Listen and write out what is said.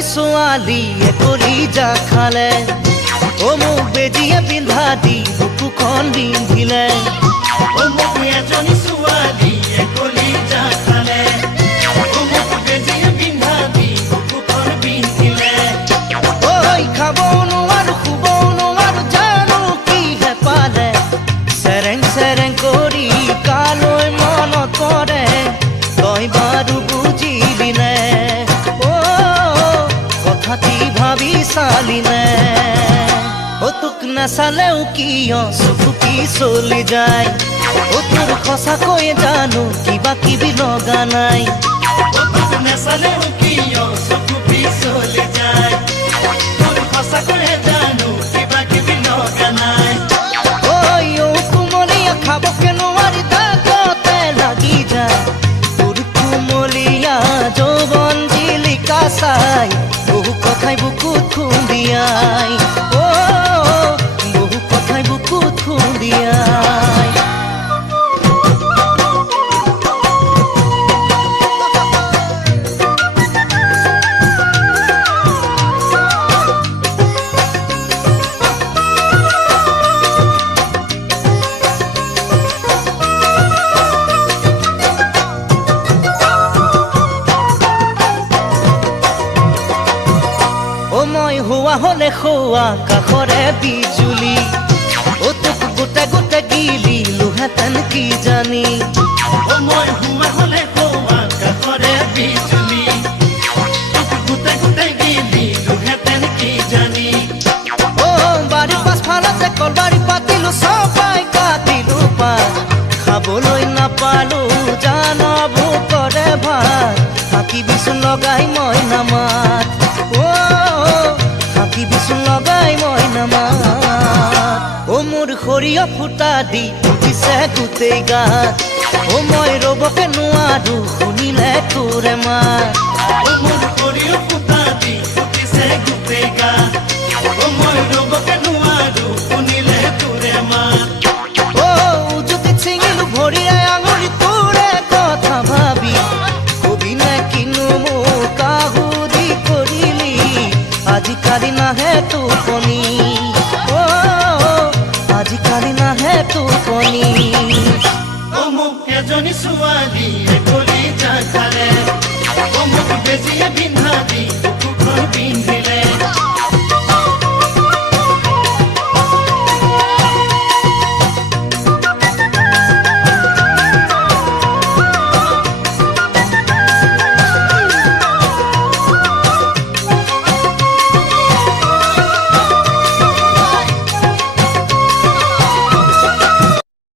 এজনী ছোৱালীয়ে কলিজা খালে অ মোক বেজিয়ে পিন্ধা দি বুকুখন বিন্ধিলে অ মোক এজনী ছোৱালীয়ে কলিজা খালে অ মোক বেজিয়ে পিন্ধা দি বুকুখন বিন্ধিলে ঐ খাবও নোৱাৰো শুবও নোৱাৰো জানো কিহে পালে চেৰেং চেৰেং কৰি কালৈ মনত পৰে তই বাৰু বুজিলি নে কথাটি ভাবি চালি নে তোক নাচালেও কিয় চকু কি চলি যায় তোৰ সঁচাকৈ জানো কিবা কিবি লগা নাই তোক নাচালেও কিয় চকু কি চলি যায় তোৰ সঁচাকৈ জানো কিবা কিবি লগা নাই ঐ কুমলীয়া খাবকে নোৱাৰি দাগতে লাগি যায় তোৰ কুমলীয়া যৌৱন জিলিকা চাই বহু কথাই বুকুত খুন্দিয়াই বহু কথাই বুকুত খুন্দিয়াই মই হোৱা হলে খোৱা কাষৰে বিজুলি তোক গোটে গোটে গিলিলোহেঁতেন কি জানি মই হোৱা হলে খোৱা কাষৰে বিজুলি তোক গোটে গোটে গিলিলোহেঁতেন কি জানি বাৰীৰ পাছফালতে কলবাৰী পাতিলো চপাই কাটিলো পাত খাবলৈ নাপালো জান ভোকৰে ভাত হাকি বিচোন লগাই মই নামাত হাকি বিচোন লগাই মই নামাত মোৰ সৰিয়হ ফুটা দি উঠিছে গোটেই গাত মই ৰবকে নোৱাৰো শুনিলে তোৰে মাত মোৰ সৰিয়হ ফুটা দি উঠিছে গোটেই গাত মই ৰবকে নোৱাৰো শুনিলে তোৰে মাত যদি ছিঙিলো ভৰিৰে আঙুলি তোৰে কথা ভাবি কবি নে কিনো মোক আহুদি কৰিলি আজিকালি নাহে টোপনি আজিকালি নাহে টোপনি মোক এজনী ছোৱালীয়ে কলিজা খালে মোক বেজিয়ে পিন্ধা দি